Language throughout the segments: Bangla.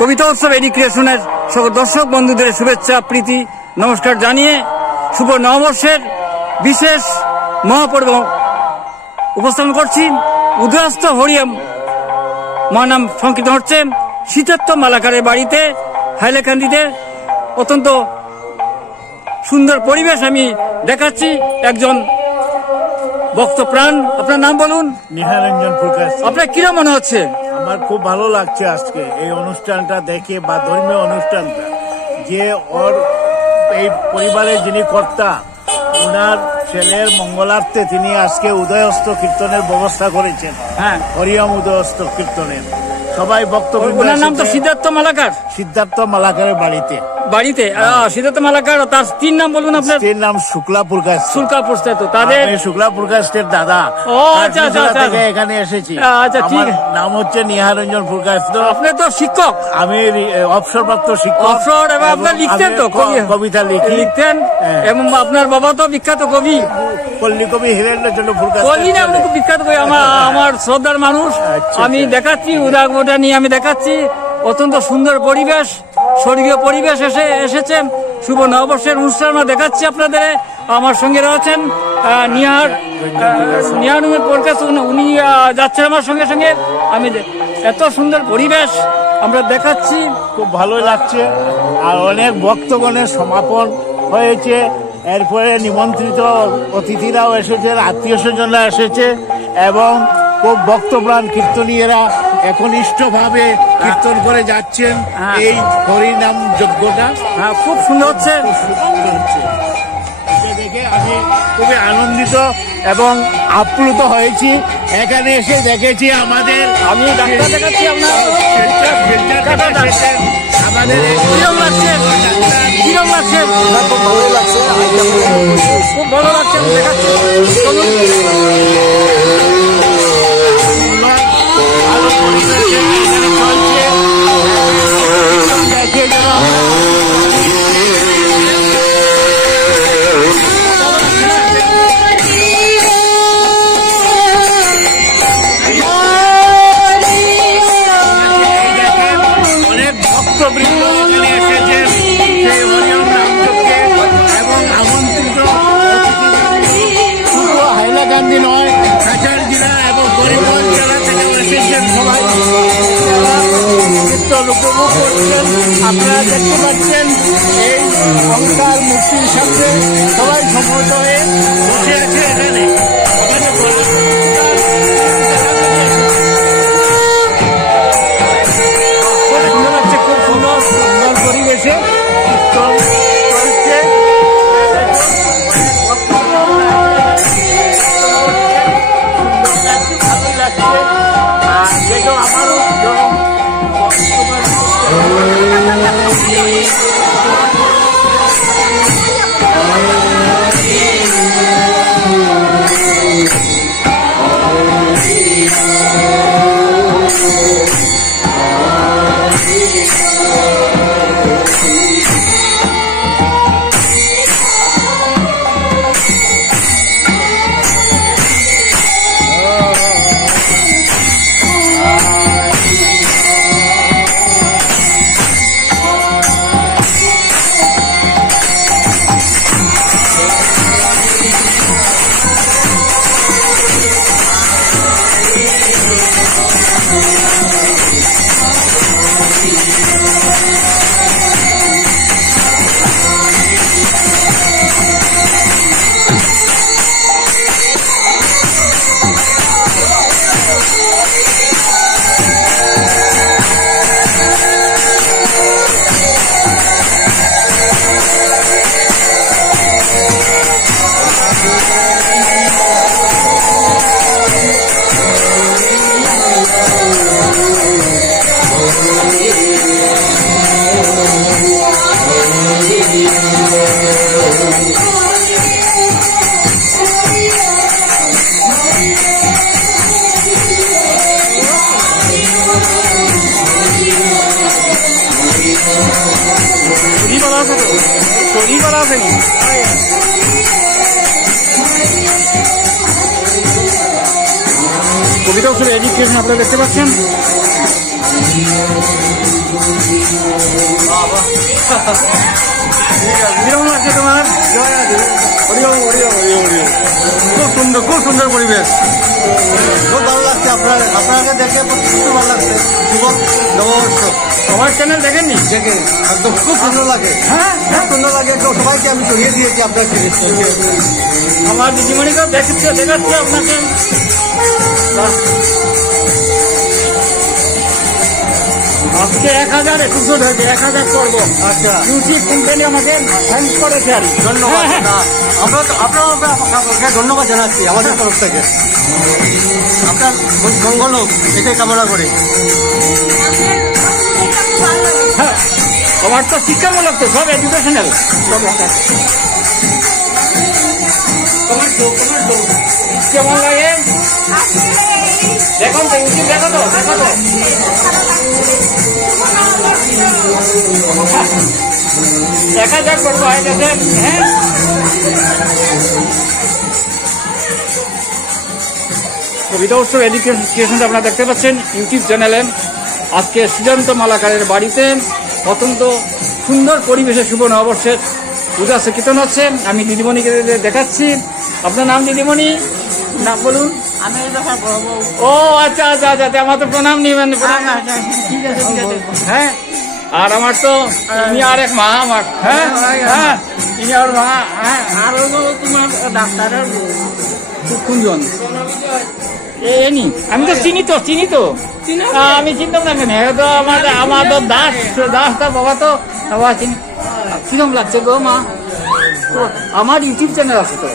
কবিতা উৎসব এডুকেশনের সকল দর্শক বন্ধুদের শুভেচ্ছা প্রীতি নমস্কার জানিয়ে শুভ নববর্ষের বিশেষ মহাপর্ব উপস্থাপন করছি। উদয়াস্ত হরিয়াম মহানাম সংকীর্তন হচ্ছে শীতার্থ মালাকারের বাড়িতে হাইলাকান্দিতে। অত্যন্ত সুন্দর পরিবেশ আমি দেখাচ্ছি। একজন ভক্ত প্রাণ, আপনার নাম বলুন? নিহারঞ্জন প্রকাশ। আপনার কিরকম মনে হচ্ছে? আমার খুব ভালো লাগছে আজকে এই অনুষ্ঠানটা দেখে, বা ধর্মীয় অনুষ্ঠানটা, যে ওর এই পরিবারের যিনি কর্তা, ওনার ছেলের মঙ্গলার্থে তিনি আজকে উদয়স্ত কীর্তনের ব্যবস্থা করেছেন। হ্যাঁ, হরিয়ম উদয়স্ত কীর্তনের সবাই বক্তব্য। ওনার নাম তো সিদ্ধার্থ মালাকার। সিদ্ধার্থ মালাকারের বাড়িতে সিদ্ধার্থ মালাকার। তার স্ত্রীর নাম বলুন আপনার? স্ত্রীর নাম শুক্লাপুর কাছ। শুক্লাপুর তো তাদের শুক্লাপুর কাছের দাদা। আচ্ছা আচ্ছা, এখানে এসেছি। আচ্ছা, ঠিক। নাম হচ্ছে নিহারঞ্জন প্রকাশ। আপনি তো শিক্ষক? আমি অবসরপ্রাপ্ত শিক্ষক। অবসর, এবং আপনার লিখতেন তো কবিতা লিখতেন, এবং আপনার বাবা তো বিখ্যাত কবি, পল্লী কবি হীরেন্দ্রচন্দ্র প্রকাশ। পল্লী না, খুব বিখ্যাত কবি, আমার শ্রদ্ধার মানুষ। আমি দেখাচ্ছি উদাহরণটা নিয়ে আমি দেখাচ্ছি। অত্যন্ত সুন্দর পরিবেশ, স্বর্গীয় পরিবেশ এসেছে। শুভ নববর্ষের অনুষ্ঠান আমরা দেখাচ্ছি আপনাদের। আমার সঙ্গে রয়েছেন নিহারুমের প্রকাশ, উনি যাচ্ছেন আমার সঙ্গে সঙ্গে। আমি এত সুন্দর পরিবেশ আমরা দেখাচ্ছি, খুব ভালো লাগছে। আর অনেক ভক্তগণের সমাপন হয়েছে। এরপরে নিমন্ত্রিত অতিথিরাও এসেছে, আত্মীয় স্বজনরা এসেছে, এবং খুব ভক্তপ্রাণ কীর্তনীয়রা একনিষ্ঠভাবে কীর্তন করে যাচ্ছেন। এই হরিনাম যজ্ঞটা খুব সুন্দর হচ্ছে। দেখে আমি খুবই আনন্দিত এবং আপ্লুত হয়েছি। এখানে এসে দেখেছি আমাদের, আমি ডাক্তার দেখাচ্ছি আপনার, আমাদের কিরম লাগছে? কিরম লাগছে? খুব ভালো লাগছে, খুব ভালো লাগছে দেখাচ্ছি। হাইলাকান্দি নয়, কাছাড় জেলা এবং করিমগঞ্জ জেলা থেকে এসেছেন সবাই কীর্তন উপভোগ করছেন। আপনারা দেখতে পাচ্ছেন এই অঙ্কার মূর্তির সামনে সবাই সমবেত হয়ে বসে আছে। এখানে খুব সুন্দর লাগছে, খুব সুন্দর সুন্দর পরিবেশে কীর্তন চলছে। ভালো লাগছে। আর যেটা আমারও কবিতা উৎসব এডুকেশন আপনারা দেখতে পাচ্ছেন। কিরকম লাগছে তোমার? খুব সুন্দর পরিবেশ, খুব ভালো লাগছে। আপনাকে দেখে খুব ভালো লাগছে। যুবক নববর্ষ আমার চ্যানেল দেখেননি? দেখে একদম খুব সুন্দর লাগে। হ্যাঁ, খুব সুন্দর লাগে। একদম সবাইকে আমি ছড়িয়ে দিয়েছি আপনার জিনিসটা। আমার দিদিমণিকেও দেখাচ্ছি আপনাকে। আজকে 1000 এপিসোড হয়েছে, 1000 পর্ব। আচ্ছা, ইউটিউব কোম্পানি আমাকে থ্যাংক করেছে আর কি। ধন্যবাদ। আপনাকে ধন্যবাদ জানাচ্ছি আমাদের তরফ থেকে। আপনার মঙ্গল হোক এটাই কামনা করি। হ্যাঁ, আমার তো শিক্ষামূলক, তো সব এডুকেশনাল। কেমন লাগে দেখুন তো, ইউটিউব দেখো তো। 1000 করবো হয়ে গেছে। হ্যাঁ, কবিতা উৎসব এডুকেশন আপনারা দেখতে পাচ্ছেন ইউটিউব চ্যানেলে। আজকে সুজান্ত মালাকারের বাড়িতে অত্যন্ত সুন্দর পরিবেশে শুভ নববর্ষের উদাস কীর্তন হচ্ছে। আমি দিদিমণিকে দেখাচ্ছি। আপনার নাম দিদিমণি? নাম বলুন। ও আচ্ছা, আমার তো প্রণাম নিবেন। ঠিক আছে। হ্যাঁ, আর আমার তো ইনি আর এক মা আমার। হ্যাঁ, ইনি আর মা। হ্যাঁ, আর তোমার ডাক্তারের কুঞ্জন। আমি তো চিনি তো আমি চিনতাম না কেন? তো আমার তো দাস তার বাবা তো বাবা চিনি। কিরম লাগছে গো মা? আমার ইউটিউব চ্যানেল আছে তো।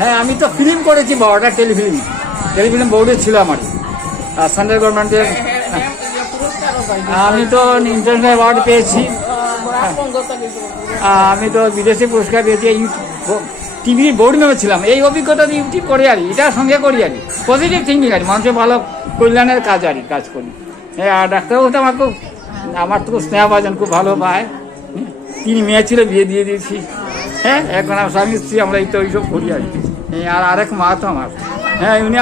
হ্যাঁ, আমি তো ফিল্ম করেছি, বড়টা টেলিফিল্ম বোর্ডে ছিল আমার, সেন্ট্রাল গভর্নমেন্টের। আমি তো ইন্টারন্যাশনাল অ্যাওয়ার্ড পেয়েছি। আমি তো বিদেশি পুরস্কার পেয়েছি। টিভির বোর্ড মেম্বার ছিলাম। এই অভিজ্ঞতা ইউটিউব করে আর এটার সঙ্গে করি আর পজিটিভ থিঙ্কিং আর মানুষের ভালো কল্যাণের কাজ করি। আর ডাক্তারবাবু তো আমার তো স্নেহভাজন খুব ভালো পায়। 3 মেয়ে ছিল, বিয়ে দিয়ে দিয়েছি। হ্যাঁ, এখন আমার স্বামী স্ত্রী আমরা এই তো ওইসব করি আর আর আরেক মা তো আমার। হ্যাঁ, উনি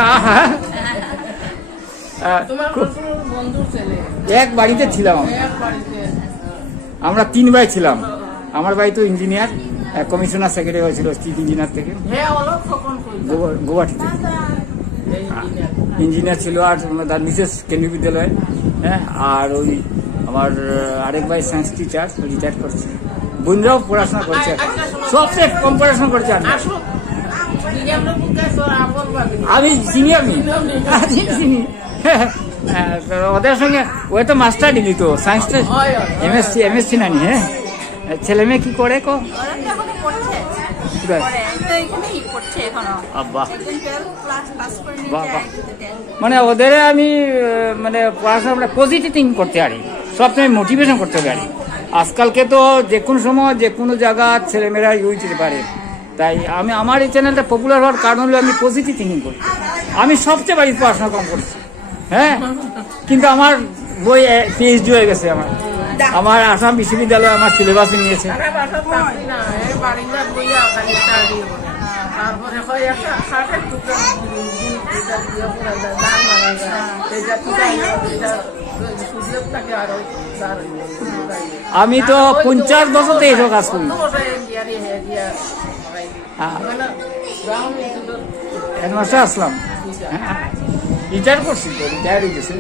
এক বাড়িতে ছিলাম আমরা 3 ভাই ছিলাম। আমার ভাই তো ইঞ্জিনিয়ার, কমিশনার সেক্রেটারি হয়েছিল চিফ ইঞ্জিনিয়ার থেকে, গুয়াহাটিতে ইঞ্জিনিয়ার ছিল। আর তার মিসেস কেন্দ্রীয় বিদ্যালয়ে। হ্যাঁ, আর ওই আমার আরেক ভাই সায়েন্স টিচার, রিটায়ার করছে। বোনরাও পড়াশোনা করছে, সবচেয়ে কম পড়াশোনা করছে। আমি চিনি ওদের সঙ্গে। ওই তো মাস্টার ডিগ্রি তো, সায়েন্সটা এমএসসি নানি। হ্যাঁ, ছেলে মেয়ে কি করে? মানে ওদের আমি মানে পড়াশোনা পজিটিভ থিঙ্ক করতে পারি, সবসময় মোটিভেশন করতে পারি। আজকালকে তো যে কোনো সময় যে কোনো জায়গা ছেলেমেয়েরা ইউজ দিতে পারে। তাই আমার এই চ্যানেলটা পপুলার হওয়ার কারণ হলো আমি পজিটিভ থিঙ্কিং করি। আমি সবচেয়ে বাড়ির পড়াশোনা কম করছি। হ্যাঁ, কিন্তু আমার বই পিএইচডি হয়ে গেছে। আমার আসাম বিশ্ববিদ্যালয়ে আমার সিলেবাস নিয়েছে। আমি তো 50 বছর থেকে এসব কাজ করি। হেডমাস্টার আসলাম, রিটায়ার করছি তো, রিটায়ার হয়ে গেছে।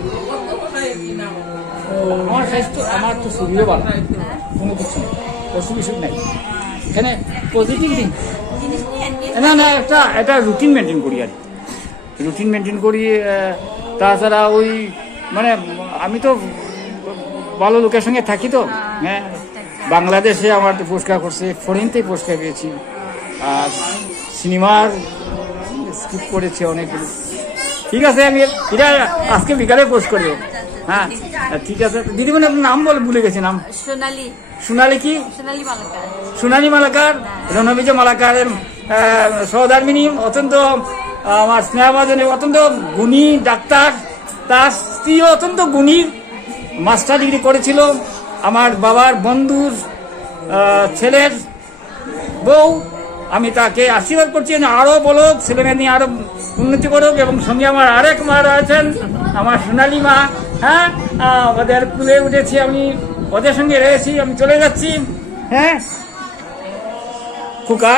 আমার স্বাস্থ্য, আমার তো শরীরও ভালো, কোনো কিছু অসুবিধা নাই। এখানে পজিটিভ দিন না একটা রুটিন মেনটেন করি আর রুটিন মেনটেন করি। তাছাড়া ওই মানে আমি তো ভালো লোকের সঙ্গে থাকি তো। হ্যাঁ, বাংলাদেশে আমার পুরস্কার করছে, ফরেনতে পুরস্কার পেয়েছি। আর সিনেমার স্ক্রিপ্ট করেছি অনেকগুলো। ঠিক আছে, আমি এটা আজকে বিকালে পোস্ট করবো। হ্যাঁ, ঠিক আছে। দিদিমণি আপনার নাম বলে ভুলে গেছি। নাম সোনালি কি? সোনালি মালাকার, রণবিজয় মালাকারের সহধর্মিনী, অত্যন্ত আমার স্নেহভাজনে, অত্যন্ত গুণী ডাক্তার। তার স্ত্রী অত্যন্ত গুণী, মাস্টার ডিগ্রি করেছিল। আমার বাবার বন্ধুর ছেলের বউ। আমি তাকে আশীর্বাদ করছি আরো বলুক, ছেলেমেয়ে নিয়ে আরো উন্নতি করুক। এবং সঙ্গে আমার আরেক মা রয়েছেন, আমার সোনালী মা। হ্যাঁ ওদের কুলে উঠেছি, আমি ওদের সঙ্গে রয়েছি, আমি চলে যাচ্ছি। হ্যাঁ খুকা,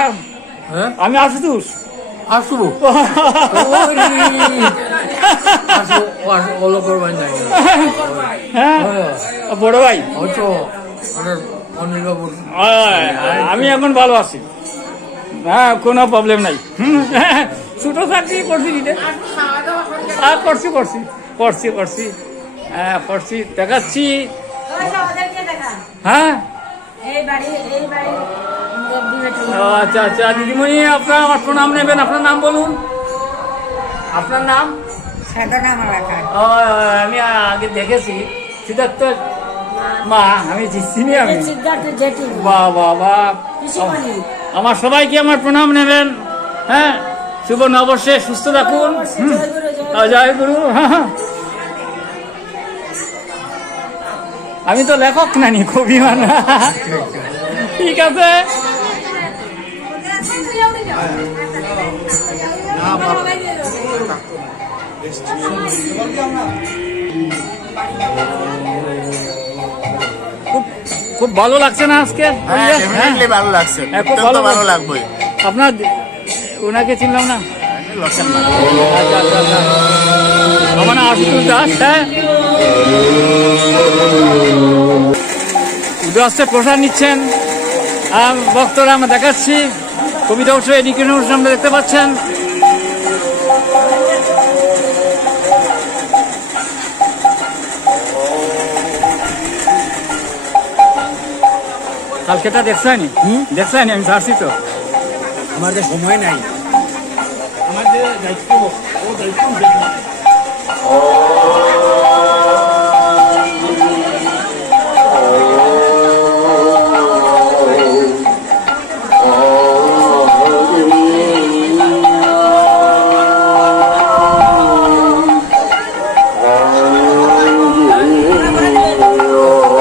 আমি আশুতোষ। আসবো হ্যাঁ বড় ভাই, হয়তো অনিল বাবু আমি এখন ভালো আছি, হ্যাঁ কোনো প্রবলেম নাই। ছোট চাকরি করছি, করছি করছি করছি করছি হ্যাঁ করছি, দেখাচ্ছি। হ্যাঁ আচ্ছা আচ্ছা দিদিমণি, আপনার আমার প্রণাম নেবেন। আপনার নাম বলুন, আপনার নাম? আমি আগে দেখেছি সিদ্ধার্থ মা, আমি চিনি আমি। বাহ বাহ বাহ, আমার সবাইকে আমার প্রণাম নেবেন। হ্যাঁ শুভ নববর্ষে সুস্থ থাকুন। জয় গুরু। আমি তো লেখক নানি, কবি মানে। ঠিক আছে, খুব ভালো লাগছে না আজকে? ভালো লাগছে, খুব ভালো লাগবে। আপনার ওনাকে চিনলাম না। আচ্ছা আচ্ছা আচ্ছা, আমার নাম আশুতোষ দাস। হ্যাঁ উদয়াস্তে প্রসাদ নিচ্ছেন ভক্তরা, আমরা দেখাচ্ছি। কবিতা উৎসব, এডুকেশন অনুষ্ঠান আমরা দেখতে পাচ্ছেন। কালকেটা দেখছেন? দেখছেন? আমি ছাড়ছি তো, আমাদের সময় নাই। আমাদের দায়িত্ব, ও দায়িত্ব।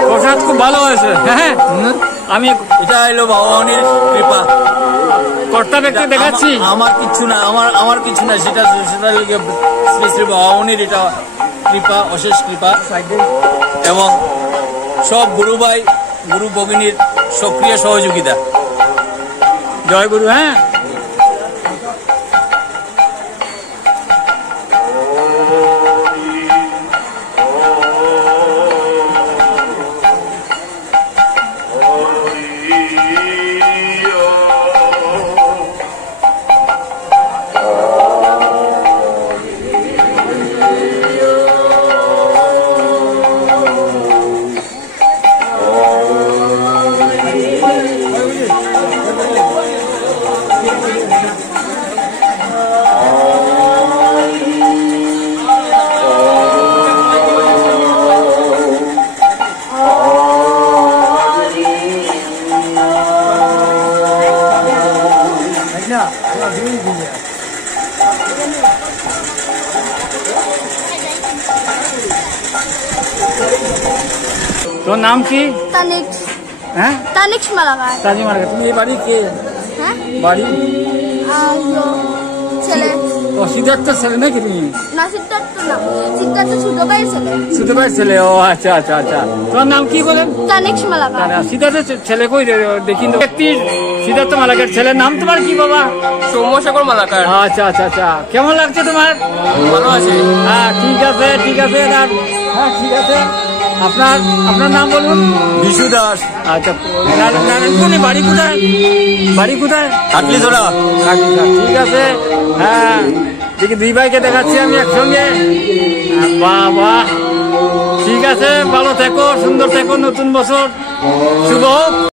প্রসাদ খুব ভালো হয়েছে। হ্যাঁ আমি এটা এলো ভগবানের কৃপা। কর্তা ব্যক্তি দেখাচ্ছি। আমার কিছু না, আমার কিছু না, সেটা শ্রী শ্রী ভগবানের এটা কৃপা, অশেষ কৃপা। এবং সব গুরু ভাই গুরু ভগিনীর সক্রিয় সহযোগিতা। জয় গুরু। হ্যাঁ তোর নাম কি? তানিক্স। হ্যাঁ তানিক্স মালাকার। তাজি মার্কেট। তুমি এই বাড়ি কে? হ্যাঁ বাড়ি ছেলে। ও সিদ্ধার্থের ছেলে নাকি তুমি? না সিদ্ধার্থ না, সিদ্ধার্থ ছোট ভাইয়ের ছেলে। ছোট ভাইয়ের ছেলে। ও আচ্ছা আচ্ছা আচ্ছা। তোমার নাম কি বলেন? তানিক্স মালাকার। সিদ্ধার্থের ছেলে কই দেখি ব্যক্তির? সিদ্ধার্থ মালাকার ছেলের নাম তোমার কি বাবা? সৌম্যশেখর মালাকার। আচ্ছা আচ্ছা আচ্ছা, কেমন লাগছে তোমার? ভালো আছে। হ্যাঁ ঠিক আছে ঠিক আছে। হ্যাঁ ঠিক আছে। আপনার নাম বলুন? বিশু দাস। আচ্ছা নারায়ণপুর। বাড়ি কোথায়? বাড়ি কোথায়? কাটলিছড়া। ঠিক আছে। হ্যাঁ দেখি দুই ভাইকে দেখাচ্ছি আমি একসঙ্গে। বাবা ঠিক আছে, ভালো থেকো, সুন্দর থেকো, নতুন বছর শুভ হোক।